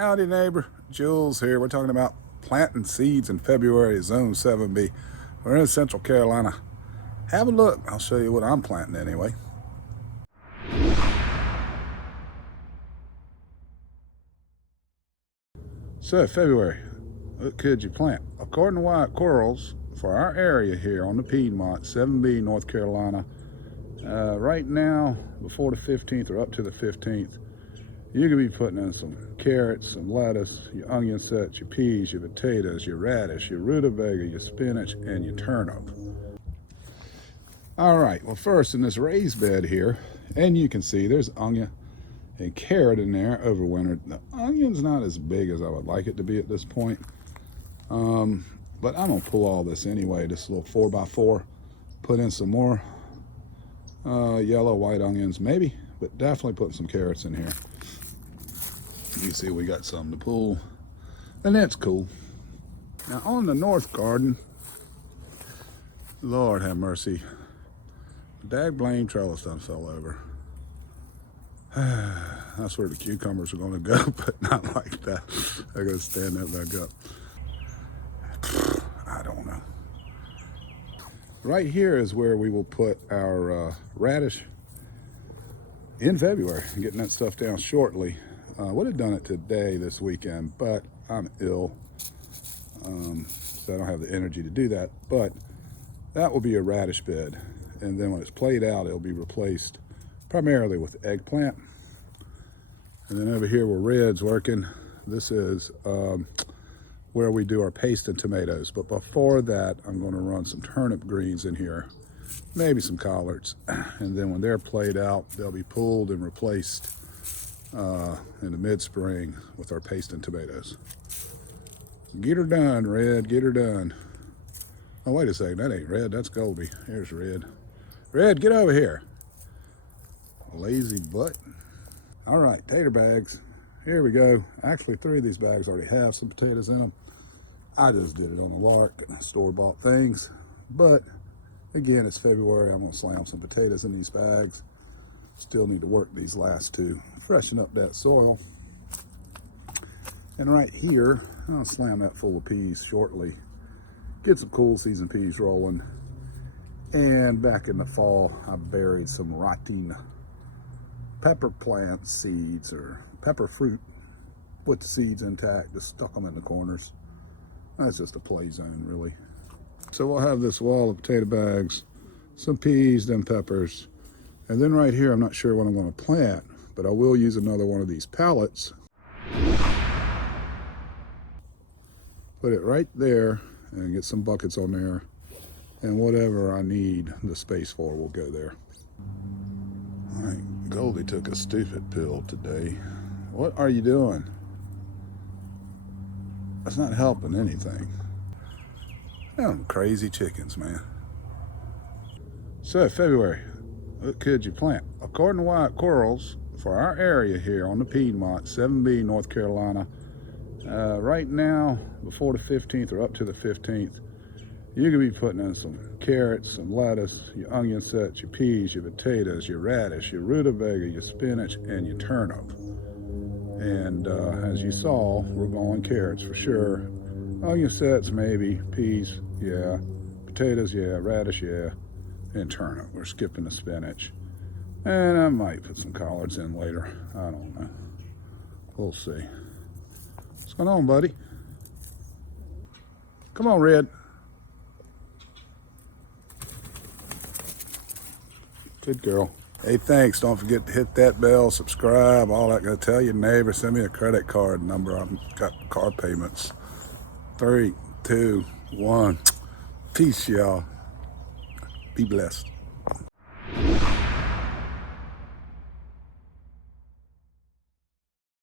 Howdy neighbor, Jules here. We're talking about planting seeds in February at Zone 7B. We're in Central Carolina. Have a look. I'll show you what I'm planting anyway. So February, what could you plant? According to Wyatt-Quarles, for our area here on the Piedmont, 7B, North Carolina, right now, before the 15th or up to the 15th, you could be putting in some carrots, some lettuce, your onion sets, your peas, your potatoes, your radish, your rutabaga, your spinach, and your turnip. All right, well first in this raised bed here, and you can see there's onion and carrot in there overwintered. The onion's not as big as I would like it to be at this point, but I'm gonna pull all this anyway, this little 4x4, put in some more yellow, white onions, maybe, but definitely putting some carrots in here. You can see we got something to pull, and that's cool. Now on the north garden, Lord have mercy, dag blame trellis done fell over. That's where the cucumbers are gonna go, but not like that. I gotta stand that back up. I don't know. Right here is where we will put our radish in February, getting that stuff down shortly. Would have done it today, this weekend, but I'm ill, so I don't have the energy to do that. But that will be a radish bed, and then when it's played out, it'll be replaced primarily with eggplant. And then over here where Red's working, this is where we do our paste and tomatoes. But before that, I'm going to run some turnip greens in here, maybe some collards, and then when they're played out, they'll be pulled and replaced in the mid-spring with our paste and tomatoes. Get her done, Red, get her done. Oh, wait a second, that ain't Red, that's Goldie. Here's Red. Red, get over here. Lazy butt. All right, tater bags. Here we go. Actually, 3 of these bags already have some potatoes in them. I just did it on the lark, store-bought things. But again, it's February. I'm gonna slam some potatoes in these bags. Still need to work these last 2, freshen up that soil. And right here, I'll slam that full of peas shortly. Get some cool season peas rolling. And back in the fall, I buried some rotting pepper plant seeds or pepper fruit with the seeds intact, just stuck them in the corners. That's just a play zone, really. So we'll have this wall of potato bags, some peas, then peppers. And then right here, I'm not sure what I'm going to plant, but I will use another one of these pallets. Put it right there and get some buckets on there. And whatever I need the space for will go there. All right, Goldie took a stupid pill today. What are you doing? That's not helping anything. Them crazy chickens, man. So February, what could you plant? According to Wyatt-Quarles, for our area here on the Piedmont, 7B, North Carolina, right now, before the 15th or up to the 15th, you could be putting in some carrots, some lettuce, your onion sets, your peas, your potatoes, your radish, your rutabaga, your spinach, and your turnip. And as you saw, we're going carrots for sure. Onion sets, maybe. Peas, yeah. Potatoes, yeah. Radish, yeah. And turnip. We're skipping the spinach. And I might put some collards in later. I don't know. We'll see. What's going on, buddy? Come on, Red. Good girl. Hey, thanks. Don't forget to hit that bell, subscribe, all that. Gotta tell your neighbor, send me a credit card number. I've got car payments. 3, 2, 1. Peace, y'all. Be blessed.